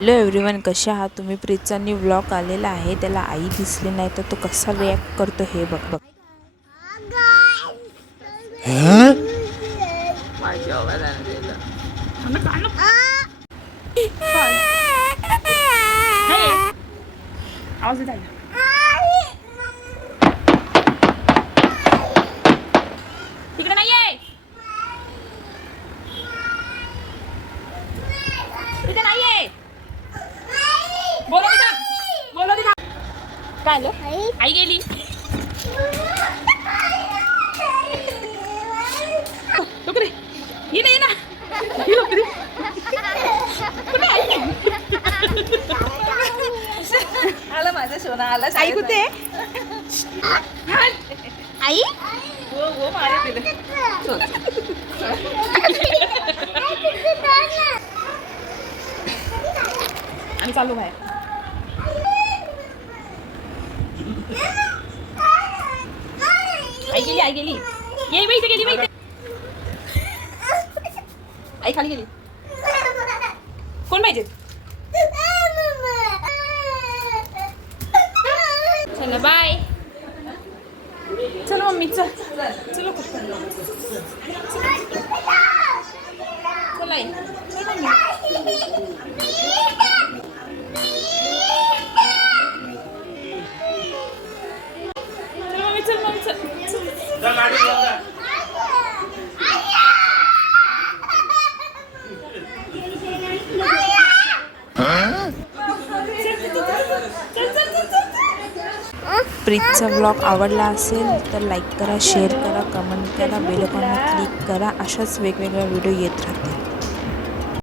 Hello everyone कसे आहात? तुम्ही प्रीतचा न्यू ब्लॉग आलेला आहे. त्याला आई दिसली नाही तर तो कसा रिॲक्ट करतो हे बघ बघ. आवाज काय आलं? आई. गेली. लवकर ये. ये ना ये ना. ये लवकर ये. कुठे आहे? आला माझा सोना आला आई कुठे? आई? हो हो मारे तिला. चल, चल. आम्ही चाललो बाहेर. गेली आई गेली. ये बाई गेली बाई आई खाली गेली. कोण पाहिजे? चला बाय. चलो मम्मी चल. चलो लवकर. प्रीतचा ब्लॉग आवडला असेल तर लाईक करा शेअर करा कमेंट करा बेलकॉनला क्लिक करा. अशाच वेगवेगळ्या व्हिडिओ येत राहतील.